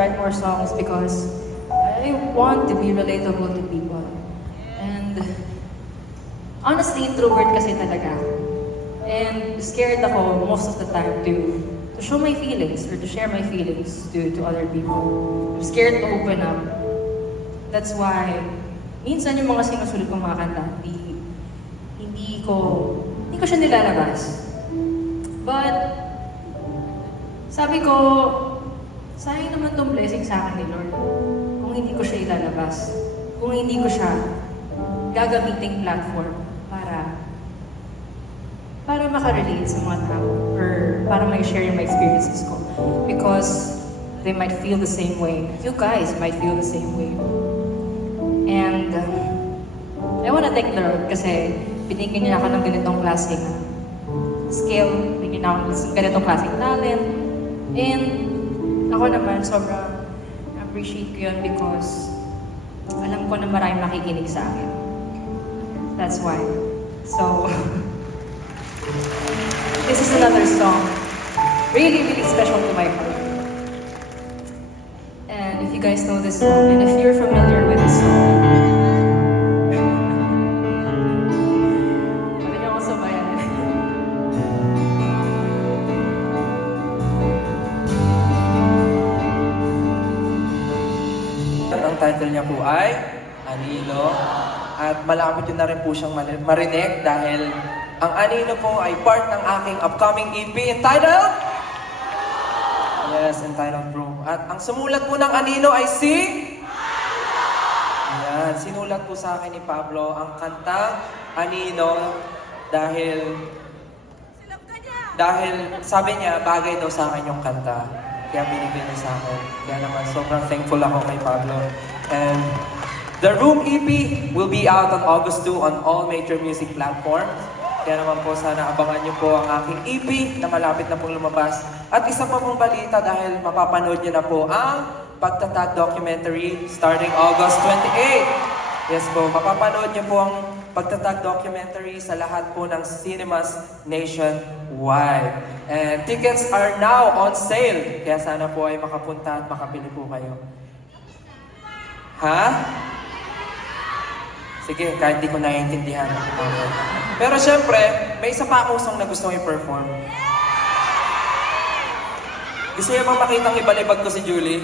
write more songs because I want to be relatable to people. And honestly, introvert kasi talaga. And scared ako most of the time to show my feelings or to share my feelings to other people. I'm scared to open up. That's why, minsan yung mga sinusulit kong mga kanta, hindi ko siya nilalabas. But, sabi ko, sayang naman tong blessing sa akin ni Lord kung hindi ko siya ilalabas, kung hindi ko siya gagamiting platform para makarelate sa mga tao or para may share yung my experiences ko. Because they might feel the same way. You guys might feel the same way. And I wanna thank the Lord kasi binigyan niya ako ng ganitong klaseng skill, binigyan niya ako ng ganitong klaseng talent. And ako naman, sobrang appreciate ko yun because alam ko na maraming makikinig sa akin. That's why. So, this is another song. Really, really special to my heart. And if you guys know this song, and if you're familiar with this song, sabi niyo ako sabayan. Ang title niya po ay Anino. At malapit yun na rin po siyang marinig dahil ang Anino po ay part ng aking upcoming EP entitled? Yes, entitled Broom. At ang sumulat po ng Anino ay si? Ayan, sinulat po sa akin ni Pablo ang kanta Anino dahil sabi niya bagay daw sa akin yung kanta. Kaya binigyan niya sa akin. Kaya naman sobrang thankful ako kay Pablo. And the Room EP will be out on August 2 on all major music platforms. Kaya naman po sana abangan niyo po ang aking EP na malapit na pong lumabas. At isa pa pong balita dahil mapapanood niyo na po ang Pagtatag documentary starting August 28. Yes po, mapapanood niyo po ang Pagtatag documentary sa lahat po ng cinemas nationwide. And tickets are now on sale. Kaya sana po ay makapunta at makabili po kayo. Ha? Sige, kahit di ko naiintindihan. Okay. Pero syempre, may isa pa akong song na gusto kong i-perform. Gusto niyo bang makitang ibalibag ko si Julie?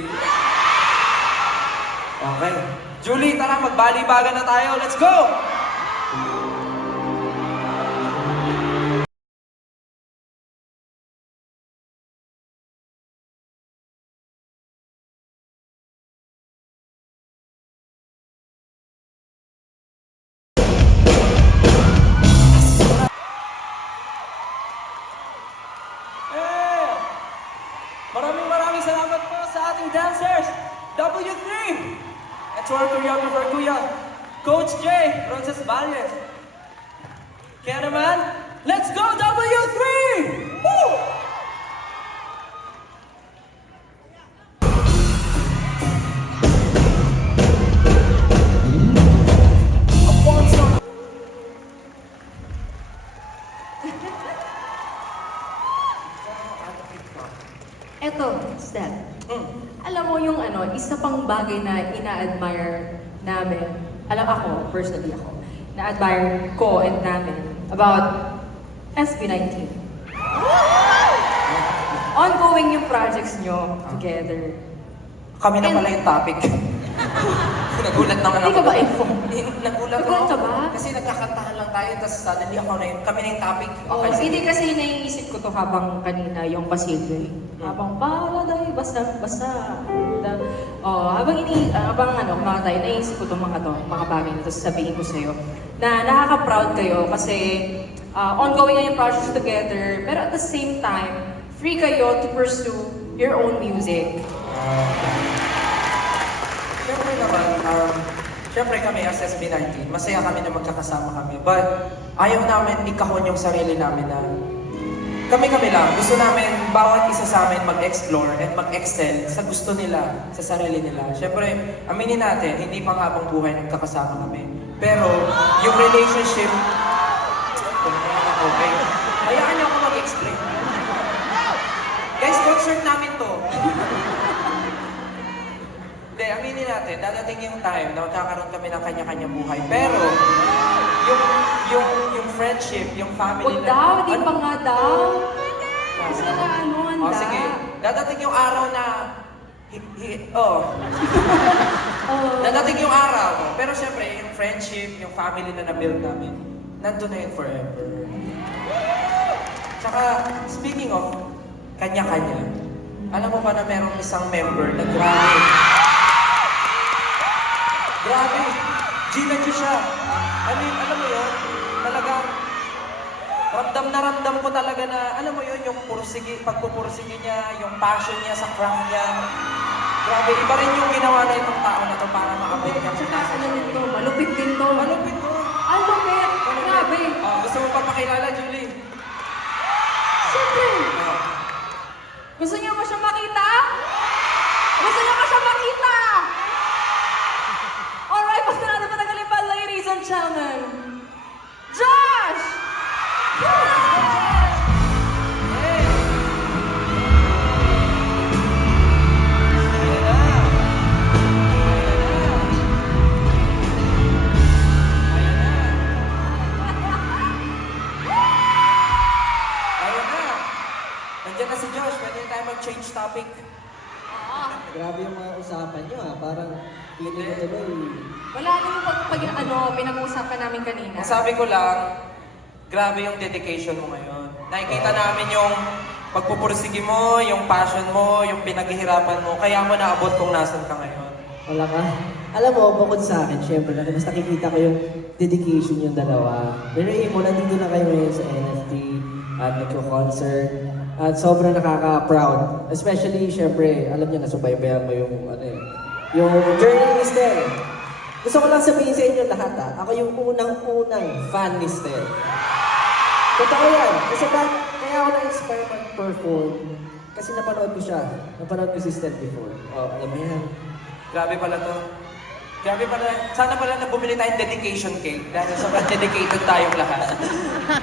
Okay. Julie, tara, magbalibagan na tayo. Let's go! Maraming salamat po sa ating dancers, W3! At to our choreographer, Kuya, Coach J, Frances Valles. Kaya naman, let's go W3! Woo! Eto, Steph. Alam mo yung isa pang bagay na ina-admire namin, personally ako, na-admire ko and namin about SB19. Ongoing yung projects nyo together. Kami na pala yung topic. Nagulat naman ako. Hindi ka ba informed? Nagulat Nagulat ka ba? Kasi nagkakantahan lang tayo, tapos suddenly kami na yung topic. Oo, hindi kasi naiisip ko to habang kanina yung pasilyo. Habang paladay, basta. Habang mga tayo, naiisip ko to mga bagay na to, sasabihin ko sa'yo. Na nakaka-proud kayo kasi ongoing na yung projects together, pero at the same time, free kayo to pursue your own music. Siyempre naman, siyempre kami as SB19, masaya kami na magkakasama kami. But ayaw namin ikahon yung sarili namin na kami-kami lang. Gusto namin bawat isa sa amin mag-explore and mag-excel sa gusto nila, sa sarili nila. Siyempre, aminin natin, hindi pang habang buhay nagkakasama kami. Pero yung relationship, okay. Hayaan niyo ako mag-explain. Guys, concert namin to. Hindi, aminin natin, dadating yung time na magkakaroon kami ng kanya-kanya buhay. Pero, yung friendship, yung family Huwag daw, di pa nga daw. Ah. Kasi na ano, handa. Oh, sige. Dadating yung araw na... Oh. Oh. Dadating yung araw. Pero syempre, yung friendship, yung family na na-build namin, nandun na yun forever. Tsaka, speaking of kanya-kanya, alam mo ba na merong isang member na grabe? Grabe! Gina siya. I mean, alam mo yun? Talagang ramdam ko talaga na, alam mo yun, yung pagpupursige niya, yung passion niya sa craft niya. Grabe, iba rin yung ginawa na itong tao na to para maabot niya siya. Tsaka ano nito, malupit din to. Malupit to. Ang lupit! Grabe! Oh, gusto mo pa pakilala, Julie? Siyempre! Oh. Gusto niyo ba siya makita? Gusto niyo ba siya makita? Alright, basta natin patagalin pa, ladies and gentlemen. Josh! Hey! Ayan na! Ayan na! Ayan na! Nandiyan na si Josh, pwede na tayo mag-change topic. Grabe yung mga usapan nyo parang feeling ko tuloy. Wala naman pag pinag-uusapan namin kanina. Ang sabi ko lang, grabe yung dedication mo ngayon. Nakikita namin yung pagpupursige mo, yung passion mo, yung pinaghihirapan mo, kaya mo naabot kung nasan ka ngayon. Wala ka. Alam mo, bukod sa akin, syempre, mas nakikita ko yung dedication yung dalawa. Pero mo, nandito na kayo ngayon sa NFT at nagko-concert. At sobrang nakaka-proud. Especially, syempre, alam niyo, nasubaybayan mo yung, yung journey ni Stel. Gusto ko lang sabihin sa inyo lahat ako yung unang-unang fan ni Stel. Totoo yan. Kasi kaya ako na-inspire mag-perform. Kasi napanood ko siya. Napanood ko si Stel before. Oh, alam mo yan. Grabe pala to. Grabe pala. Sana pala na bumili tayong dedication cake dahil sobrang dedicated tayong lahat.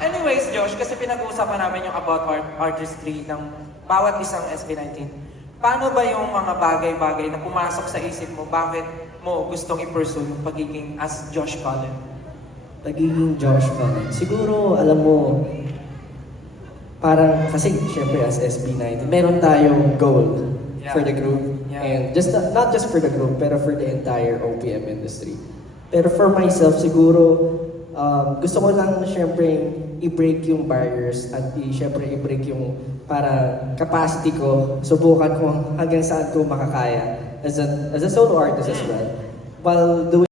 Anyways, Josh, kasi pinag-uusapan namin yung about artistry ng bawat isang SB19. Paano ba yung mga bagay-bagay na pumasok sa isip mo? Bakit mo gustong i-pursue yung pagiging as Josh Cullen? Pagiging Josh Cullen. Siguro, alam mo, parang, kasi syempre as SB19, meron tayong goal for the group. Yeah. And just not just for the group, pero for the entire OPM industry. Pero for myself, siguro, gusto ko lang syempre i-break yung barriers at syempre i-break yung para capacity ko, subukan ko hanggang saan ko makakaya as a solo artist as well. While doing